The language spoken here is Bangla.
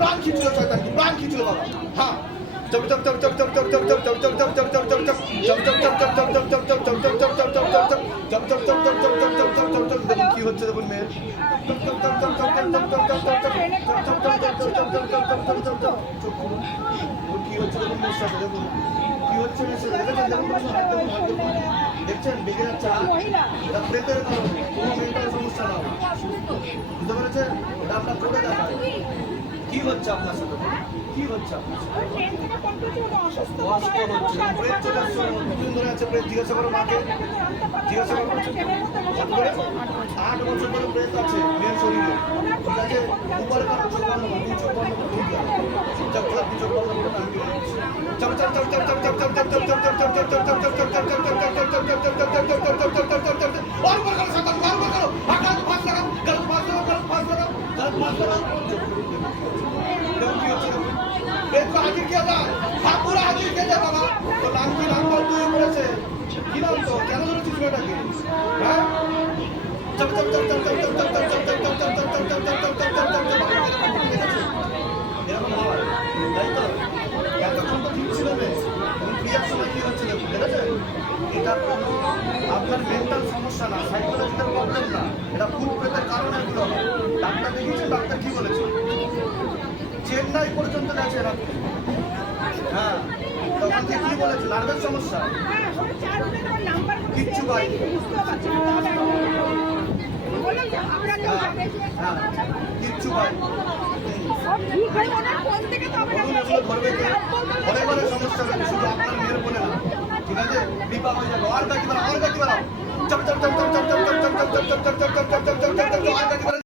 প্রাণ খিঁচলো শয়তানকে, প্রাণ খিঁচলো বাবা। হ্যাঁ দেখুন কি হচ্ছে, দেখুন মেয়ের কি হচ্ছে, দেখুন মেয়ের সাথে, দেখুন কি হচ্ছে মেয়ের সাথে, দেখেছেন, দেখছেন বেঁকে যাচ্ছে এটা প্রেতের কারণে, কোনো মেন্টাল সমস্যা না, বুঝতে পেরেছেন? এটা আপনার করে দেখা কি হচ্ছে আপনার সাথে, কি হচ্ছে আপনার সাথে? অসুস্থ হচ্ছে, প্রেত চলে আসছে, কতদিন ধরে আছে প্রেত? জিজ্ঞাসা করো মাকে, জিজ্ঞাসা করো। 8 বছর ধরে প্রেত আছে মেয়ের শরীরে, ঠিক আছে? উপরে কারো চোখ বন্ধ করো, চোখ বন্ধ করো, চুপচাপ আপনি চোখ বন্ধ করুন, আমি हाजिर किया था, हाँ पूरा हाजिर किया था बाबा। तो नाम की नाम बोल तू ऊपर से की नाम तो क्या नाम चीज बेटा की हाँ जब जब जब जब जब जब जब जब जब जब जब जब जब जब जब जब जब जब এরকম হয় তাই তো এতক্ষণ তো ঠিক ছিল না, ক্রিয়ার সময় কি হচ্ছিল ঠিক আছে? এটা কোনো আপনার মেন্টাল সমস্যা না, সাইকোলজিক্যাল প্রবলেম না, এটা ভূত প্রেতের কারণে এগুলো হয়। ডাক্তার দেখিয়েছে, ডাক্তার কি বলেছে? চেন্নাই পর্যন্ত গেছে এরা, হ্যাঁ তখন কি বলেছে? নার্ভের সমস্যা, কিচ্ছু পাই কিচ্ছু পাই ধরবে কে? ঘরে ঘরে সমস্যা হবে, শুধু আপনার মেয়ের বলে না, ঠিক আছে? বিপা হয়ে যাবে, আর গাড়ি বাড়াও, আর গাড়ি বাড়াও, chop chop chop chop chop chop chop chop chop chop chop chop chop chop chop chop chop